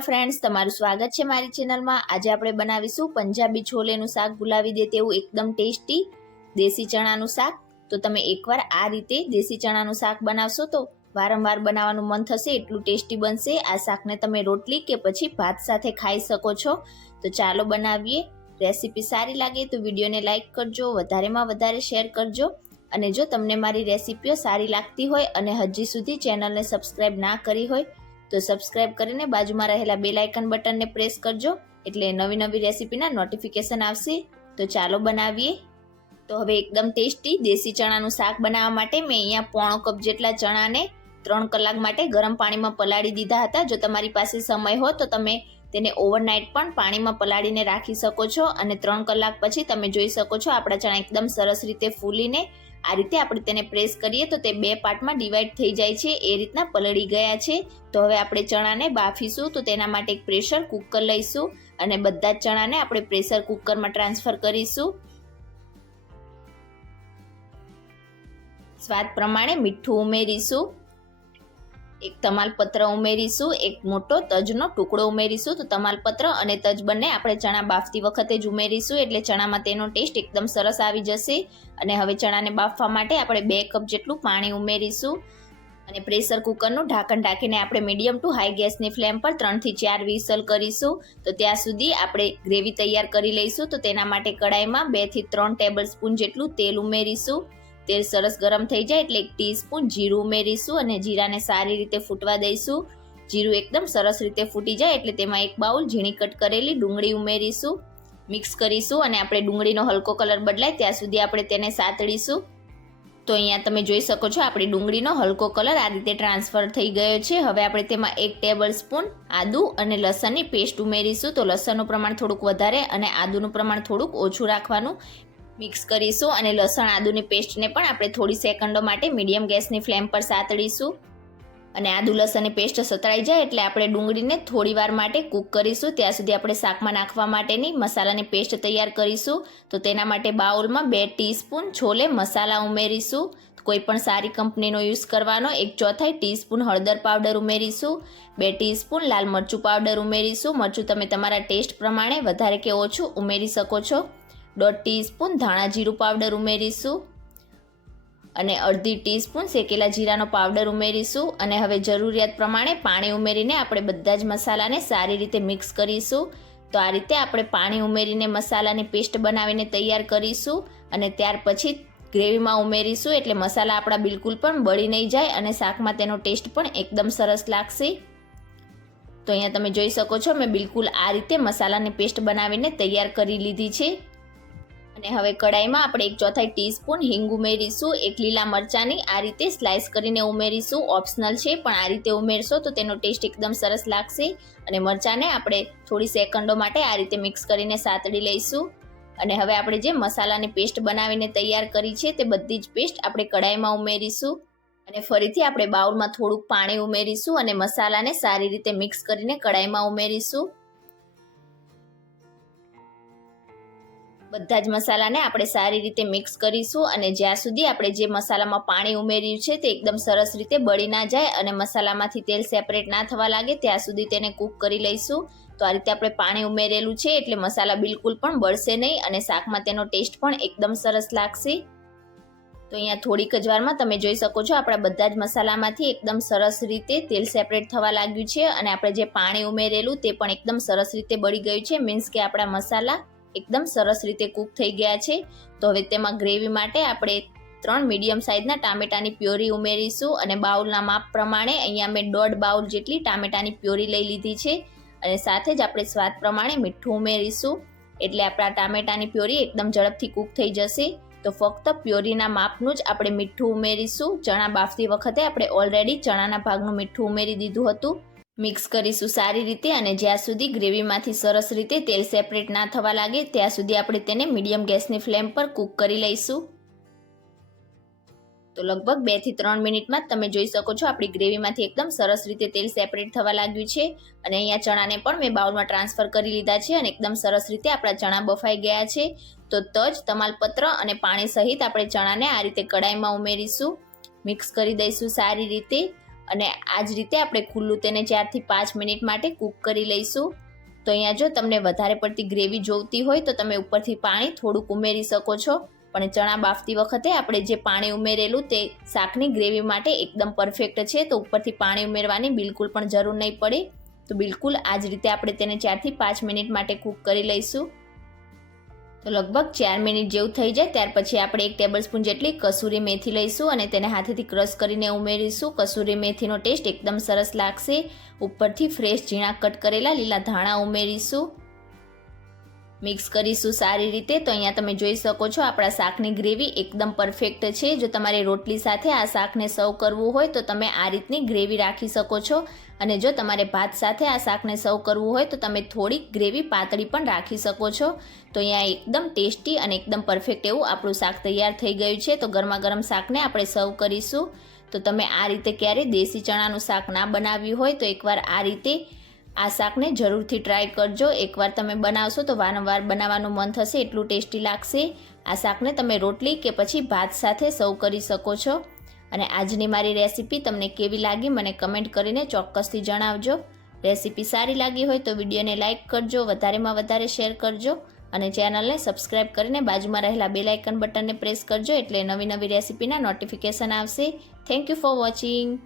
Hello friends, તમારું સ્વાગત છે મારી ચેનલમાં। આજે આપણે બનાવીશું પંજાબી છોલેનું શાક ભૂલાવી દે તેવું એકદમ ટેસ્ટી દેશી ચણાનું શાક। તો તમે એકવાર આ રીતે દેશી ચણાનું શાક બનાવશો તો વારંવાર બનાવવાનું મન થશે, એટલું ટેસ્ટી બનશે। આ શાકને તમે રોટલી કે પછી ભાત સાથે ખાઈ શકો છો। તો ચાલો બનાવીએ। રેસીપી સારી લાગે તો વિડીયોને લાઇક કરજો, વધારેમાં વધારે શેર કરજો। અને જો તમને મારી રેસીપીઓ સારી લાગતી હોય અને હજી સુધી ચેનલને સબસ્ક્રાઈબ ના કરી હોય તો સબસ્ક્રાઇબ કરીને બાજુમાં રહેલા બેલ આઇકન બટનને પ્રેસ કરજો, એટલે નવી રેસીપીના નોટિફિકેશન આવશે। તો ચાલો બનાવીએ। તો હવે એકદમ ટેસ્ટી દેશી ચણાનું શાક બનાવવા માટે મેં અહીંયા પોણો કપ જેટલા ચણાને 3 કલાક માટે ગરમ પાણીમાં પલાળી દીધા હતા। જો તમારી પાસે સમય હોય તો તમે તેને ઓવરનાઇટ પણ પાણીમાં પલાળીને રાખી શકો છો, અને 3 કલાક પછી તમે જોઈ શકો છો આપણા ચણા એકદમ સરસ રીતે ફૂલીને આ રીતે આપણે તેને પ્રેસ કરીએ તો તે 2 પાર્ટમાં ડિવાઈડ થઈ જાય છે, એ રીતના પલળી ગયા છે। તો હવે આપણે ચણાને બાફીશું। તો તેના માટે એક પ્રેશર કુકર લઈશું અને બધા જ ચણાને આપણે પ્રેશર કુકરમાં ટ્રાન્સફર કરીશું। સ્વાદ પ્રમાણે મીઠું ઉમેરીશું, એક તમાલપત્ર ઉમેરીશું, એક મોટો તજનો ટુકડો ઉમેરીશું। તો તમાલપત્ર અને તજ બંને આપણે ચણા બાફતી વખતે જ ઉમેરીશું, એટલે ચણામાં તેનો ટેસ્ટ એકદમ સરસ આવી જશે। અને હવે ચણાને બાફવા માટે આપણે 2 કપ જેટલું પાણી ઉમેરીશું અને પ્રેશર કુકરનું ઢાંકણ ઢાંકીને આપણે મીડિયમ ટુ હાઈ ગેસની ફ્લેમ પર 3 થી 4 વિસલ કરીશું। તો ત્યાં સુધી આપણે ગ્રેવી તૈયાર કરી લઈશું। તો તેના માટે કડાઈમાં 2 થી 3 ટેબલ સ્પૂન જેટલું તેલ ઉમેરીશું। તેલ સરસ ગરમ થઈ જાય એટલે 1 ટીસ્પૂન જીરું ઉમેરીશું અને જીરાને સારી રીતે ફૂટવા દઈશું। જીરું એકદમ સરસ રીતે ફૂટી જાય એટલે તેમાં 1 બાઉલ ઝીણી કટ કરેલી ડુંગળી ઉમેરીશું, મિક્સ કરીશું અને આપણે ડુંગળીનો હલકો કલર બદલાય ત્યાં સુધી આપણે તેને સાતળીશું। તો અહીંયા તમે જોઈ શકો છો આપણી ડુંગળીનો હલકો કલર આ રીતે ટ્રાન્સફર થઈ ગયો છે। હવે આપણે તેમાં 1 ટેબલ સ્પૂન આદુ અને લસણની પેસ્ટ ઉમેરીશું। તો લસણનું પ્રમાણ થોડુંક વધારે અને આદુનું પ્રમાણ થોડુંક ઓછું રાખવાનું। મિક્સ કરીશું અને લસણ આદુની પેસ્ટને પણ આપણે થોડી સેકન્ડો માટે મીડિયમ ગેસની ફ્લેમ પર સાતળીશું। અને આદુ લસણની પેસ્ટ સતળાઈ જાય એટલે આપણે ડુંગળીને થોડી વાર માટે કૂક કરીશું। ત્યાં સુધી આપણે શાકમાં નાખવા માટેની મસાલાની પેસ્ટ તૈયાર કરીશું। તો તેના માટે બાઉલમાં 2 ટીસ્પૂન છોલે મસાલા ઉમેરીશું, કોઈ પણ સારી કંપનીનો યુઝ કરવાનો। 1/4 ટીસ્પૂન હળદર પાવડર ઉમેરીશું, 2 ટીસ્પૂન લાલ મરચું પાવડર ઉમેરીશું। મરચું તમે તમારા ટેસ્ટ પ્રમાણે વધારે કે ઓછું ઉમેરી શકો છો। 1/2 ટીસ્પૂન ધાણા જીરું પાવડર ઉમેરીશું અને 1/2 ટીસ્પૂન શેકેલા જીરાનો પાવડર ઉમેરીશું। અને હવે જરૂરિયાત પ્રમાણે પાણી ઉમેરીને આપણે બધા જ મસાલાને સારી રીતે મિક્સ કરીશું। તો આ રીતે આપણે પાણી ઉમેરીને મસાલાની પેસ્ટ બનાવીને તૈયાર કરીશું અને ત્યાર પછી ગ્રેવીમાં ઉમેરીશું, એટલે મસાલા આપણા બિલકુલ પણ બળી નહીં જાય અને શાકમાં તેનો ટેસ્ટ પણ એકદમ સરસ લાગશે। તો અહીંયા તમે જોઈ શકો છો મેં બિલકુલ આ રીતે મસાલાની પેસ્ટ બનાવીને તૈયાર કરી લીધી છે। અને હવે કડાઈમાં આપણે 1/4 ટીસ્પૂન હિંગ ઉમેરીશું, 1 લીલા મરચાંની આ રીતે સ્લાઇસ કરીને ઉમેરીશું। ઓપ્શનલ છે પણ આ રીતે ઉમેરશો તો તેનો ટેસ્ટ એકદમ સરસ લાગશે। અને મરચાંને આપણે થોડી સેકન્ડો માટે આ રીતે મિક્સ કરીને સાતળી લઈશું। અને હવે આપણે જે મસાલાની પેસ્ટ બનાવીને તૈયાર કરી છે તે બધી જ પેસ્ટ આપણે કડાઈમાં ઉમેરીશું અને ફરીથી આપણે બાઉલમાં થોડુંક પાણી ઉમેરીશું અને મસાલાને સારી રીતે મિક્સ કરીને કડાઈમાં ઉમેરીશું। બધા જ મસાલાને આપણે સારી રીતે મિક્સ કરીશું અને જ્યાં સુધી આપણે જે મસાલામાં પાણી ઉમેર્યું છે તે એકદમ સરસ રીતે બળી ના જાય અને મસાલામાંથી તેલ સેપરેટ ના થવા લાગે ત્યાં સુધી તેને કૂક કરી લઈશું। તો આ રીતે આપણે પાણી ઉમેરેલું છે એટલે મસાલા બિલકુલ પણ બળશે નહીં અને શાકમાં તેનો ટેસ્ટ પણ એકદમ સરસ લાગશે। તો અહીંયા થોડીક જ વારમાં તમે જોઈ શકો છો આપણા બધા જ મસાલામાંથી એકદમ સરસ રીતે તેલ સેપરેટ થવા લાગ્યું છે અને આપણે જે પાણી ઉમેરેલું તે પણ એકદમ સરસ રીતે બળી ગયું છે, મીન્સ કે આપણા મસાલા એકદમ સરસ રીતે કૂક થઈ ગયા છે। તો હવે તેમાં ગ્રેવી માટે આપણે 3 મીડિયમ સાઇઝના ટામેટાની પ્યોરી ઉમેરીશું અને બાઉલના માપ પ્રમાણે અહીંયા મેં 1.5 બાઉલ જેટલી ટામેટાની પ્યોરી લઈ લીધી છે અને સાથે જ આપણે સ્વાદ પ્રમાણે મીઠું ઉમેરીશું, એટલે આપણા ટામેટાની પ્યોરી એકદમ ઝડપથી કૂક થઈ જશે। તો ફક્ત પ્યોરીના માપનું જ આપણે મીઠું ઉમેરીશું। ચણા બાફતી વખતે આપણે ઓલરેડી ચણાના ભાગનું મીઠું ઉમેરી દીધું હતું। મિક્સ કરીશું સારી રીતે અને જ્યાં સુધી ગ્રેવીમાંથી સરસ રીતે તેલ સેપરેટ ના થવા લાગે ત્યાં સુધી આપણે તેને મીડિયમ ગેસની ફ્લેમ પર કૂક કરી લઈશું। તો લગભગ 2 થી 3 મિનિટમાં તમે જોઈ શકો છો આપણી ગ્રેવીમાંથી એકદમ સરસ રીતે તેલ સેપરેટ થવા લાગ્યું છે અને અહીંયા ચણાને પણ મેં બાઉલમાં ટ્રાન્સફર કરી લીધા છે અને એકદમ સરસ રીતે આપણા ચણા બફાઈ ગયા છે। તો તજ, તમાલપત્ર અને પાણી સહિત આપણે ચણાને આ રીતે કડાઈમાં ઉમેરીશું, મિક્સ કરી દઈશું સારી રીતે અને આ જ રીતે આપણે ખુલ્લું તેને 4 થી 5 મિનિટ માટે કૂક કરી લઈશું. તો અહીંયા જો તમને વધારે પડતી ગ્રેવી જોઈતી હોય તો તમે ઉપરથી પાણી થોડુંક ઉમેરી શકો છો, પણ ચણા બાફતી વખતે આપણે જે પાણી ઉમેરેલું તે શાકની ગ્રેવી માટે એકદમ પરફેક્ટ છે, તો ઉપરથી પાણી ઉમેરવાની બિલકુલ પણ જરૂર નહીં પડે. તો બિલકુલ આ જ રીતે આપણે તેને 4 થી 5 મિનિટ માટે કૂક કરી લઈશું. તો લગભગ 4 મિનિટ જેવું થઈ જાય ત્યાર પછી આપણે 1 ટેબલસ્પૂન જેટલી કસૂરી મેથી લઈશું અને તેને હાથેથી ક્રશ કરીને ઉમેરીશું. કસૂરી મેથીનો ટેસ્ટ એકદમ સરસ લાગશે. ઉપરથી ફ્રેશ ઝીણા કટ કરેલા લીલા ધાણા ઉમેરીશું. મિક્સ કરીશું સારી રીતે. તો અહીંયા તમે જોઈ શકો છો આપણા શાકની ગ્રેવી એકદમ પરફેક્ટ છે. જો તમારે રોટલી સાથે આ શાકને સર્વ કરવું હોય તો તમે આ રીતની ગ્રેવી રાખી શકો છો, અને જો તમારે ભાત સાથે આ શાકને સર્વ કરવું હોય તો તમે થોડીક ગ્રેવી પાતળી પણ રાખી શકો છો. તો અહીંયા એકદમ ટેસ્ટી અને એકદમ પરફેક્ટ એવું આપણું શાક તૈયાર થઈ ગયું છે. તો ગરમા ગરમ શાકને આપણે સર્વ કરીશું. તો તમે આ રીતે ક્યારેય દેશી ચણાનું શાક ના બનાવ્યું હોય તો એકવાર આ રીતે આ શાકને જરૂરથી ટ્રાય કરજો. એકવાર તમે બનાવશો તો વારંવાર બનાવવાનું મન થશે, એટલું ટેસ્ટી લાગશે. આ શાકને તમે રોટલી કે પછી ભાત સાથે સર્વ કરી શકો છો. અને આજની મારી રેસીપી તમને કેવી લાગી મને કમેન્ટ કરીને ચોક્કસથી જણાવજો. રેસીપી સારી લાગી હોય તો વિડીયોને લાઇક કરજો, વધારેમાં વધારે શેર કરજો અને ચેનલને સબસ્ક્રાઇબ કરીને બાજુમાં રહેલા બેલ આઇકન બટનને પ્રેસ કરજો, એટલે નવી નવી રેસીપીના નોટિફિકેશન આવશે. Thank you for watching.